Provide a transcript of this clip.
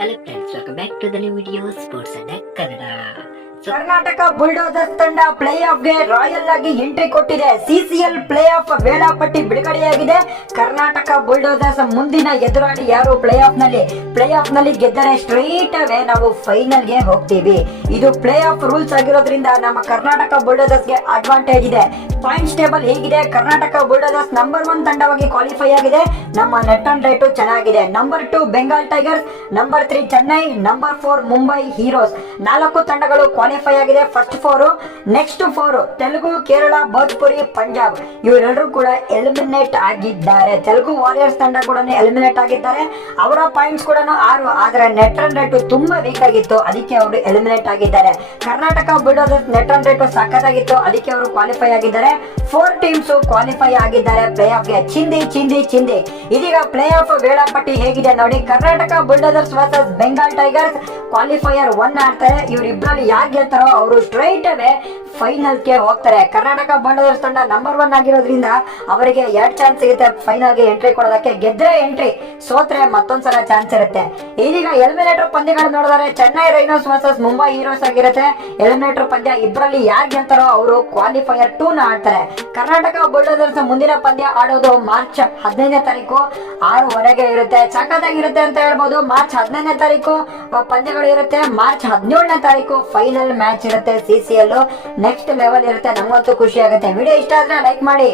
Hello friends, welcome back to the new video Sports Attack Kannada. Karnataka bulldozers ತಂಡ play ಆಫ್ಗೆ royal ಆಗಿ entry ಕೊಟ್ಟಿದೆ. CCL play off ವೇಳಾಪಟ್ಟಿ ಬಿಡುಗಡೆಯಾಗಿದೆ. Karnataka bulldozers ಮುಂದಿನ ಎದುರಾಳಿ ಯಾರು ಪ್ಲೇ ಆಫ್ ನಲ್ಲಿ ಗೆದ್ದರೆ ಸ್ಟ್ರೈಟ್ ಅವೇ ನಾವು ಫೈನಲ್ ಗೆ ಹೋಗ್ತೀವಿ. ಇದು ಪ್ಲೇ ಆಫ್ ರೂಲ್ಸ್ ಆಗಿರೋದ್ರಿಂದ ನಮ್ಮ ಕರ್ನಾಟಕ ಬುಲ್ಡೋಸರ್ಸ್ ಗೆ ಅಡ್ವಾಂಟೇಜ್ ಇದೆ. ಪಾಯಿಂಟ್ಸ್ ಟೇಬಲ್ ಹೇಗಿದೆ? ಕರ್ನಾಟಕ ಬುಲ್ಡೋಸರ್ಸ್ ನಂಬರ್ 1 ತಂಡವಾಗಿ ಕ್ವಾಲಿಫೈ ಆಗಿದೆ. ನಮ್ಮ ನೆಟ್ ರನ್ ರೇಟ್ ಚೆನ್ನಾಗಿದೆ. Number 2 Bengal tigers, number 3 Chennai, number 4 Mumbai heroes. 4 ತಂಡಗಳು ಕ್ವಾಲಿಫೈ ಆಗಿದೆ. ಫಸ್ಟ್ 4, ನೆಕ್ಸ್ಟ್ 4 ತೆಲುಗು, ಕೇರಳ, ಭೋಜ್ಪುರಿ, ಪಂಜಾಬ್ ಇವರೆಲ್ಲರೂ ಕೂಡ ಎಲಿಮಿನೇಟ್ ಆಗಿದ್ದಾರೆ. ತೆಲುಗು ವಾರಿಯರ್ಸ್ ತಂಡ ಕೂಡ ಎಲಿಮಿನೇಟ್ ಆಗಿದ್ದಾರೆ. ಅವರ ಪಾಯಿಂಟ್ಸ್ ಕೂಡ 6, ಆದ್ರೆ ನೆಟ್ ರನ್ ರೇಟ್ ತುಂಬಾ ವೀಕ್ ಆಗಿತ್ತು, ಅದಕ್ಕೆ ಅವರು ಎಲಿಮಿನೇಟ್ ಆಗಿದ್ದಾರೆ. Karnataka bulldozers net run rate ಸಖತ್ತಾಗಿತ್ತು, ಅದಕ್ಕೆ ಅವರು ಕ್ವಾಲಿಫೈ ಆಗಿದ್ದಾರೆ. 4 ಟೀಮ್ಸ್ ಕ್ವಾಲಿಫೈ ಆಗಿದ್ದಾರೆ ಪ್ಲೇ ಆಫ್ಗೆ. ಚಿಂದಿ ಇದೀಗ ಪ್ಲೇ ಆಫ್ ವೇಳಾಪಟ್ಟಿ ಹೇಗಿದೆ ನೋಡಿ. Karnataka bulldozers versus Bengal tigers qualifier 1 ಆಡ್ತಾರೆ. ಇವರಿಬ್ಬರಲ್ಲಿ ಯಾರು ಗೆಲ್ತಾರೋ ಅವರು ಸ್ಟ್ರೈಟ್ ಅವೇ ಫೈನಲ್ ಗೆ ಹೋಗ್ತಾರೆ. ಕರ್ನಾಟಕ ಬುಲ್ಡೋಸರ್ಸ್ ತಂಡ ನಂಬರ್ 1 ಆಗಿರೋದ್ರಿಂದ ಅವರಿಗೆ 2 ಚಾನ್ಸ್ ಸಿಗುತ್ತೆ ಫೈನಲ್ ಗೆ ಎಂಟ್ರಿ ಕೊಡೋದಕ್ಕೆ. ಗೆದ್ರೆ ಎಂಟ್ರಿ, ಸೋತ್ರೆ ಮತ್ತೊಂದ್ಸಲ ಚಾನ್ಸ್ ಇರುತ್ತೆ. ಇದೀಗ ಎಲಿಮಿನೇಟರ್ ಪಂದ್ಯಗಳು ನೋಡಿದರೆ Chennai rhinos versus Mumbai heroes ಆಗಿರುತ್ತೆ. ಎಲಿಮಿನೇಟರ್ ಪಂದ್ಯ ಇಬ್ಬರಲ್ಲಿ ಯಾರು ಗೆಲ್ತಾರೋ ಅವರು ಕ್ವಾಲಿಫೈಯರ್ 2 ನ ಆಡ್ತಾರೆ. ಕರ್ನಾಟಕ ಬುಲ್ಡೋಸರ್ಸ್ ಮುಂದಿನ ಪಂದ್ಯ ಆಡೋದು ಮಾರ್ಚ್ 15ನೇ ತಾರೀಕು 6:00 ಇರುತ್ತೆ. ಸಖತ್ತಾಗಿರುತ್ತೆ ಅಂತ ಹೇಳ್ಬೋದು. ಮಾರ್ಚ್ 15ನೇ ತಾರೀಕು ಪಂದ್ಯಗಳು ಇರುತ್ತೆ. ಮಾರ್ಚ್ 17ನೇ ತಾರೀಕು ಫೈನಲ್ ಮ್ಯಾಚ್ ಇರುತ್ತೆ. ಸಿಸಿಎಲ್ ನೆಕ್ಸ್ಟ್ ಲೆವೆಲ್ ಇರುತ್ತೆ. ನಮಗಂತೂ ಖುಷಿ ಆಗುತ್ತೆ. ವಿಡಿಯೋ ಇಷ್ಟ ಆದ್ರೆ ಲೈಕ್ ಮಾಡಿ.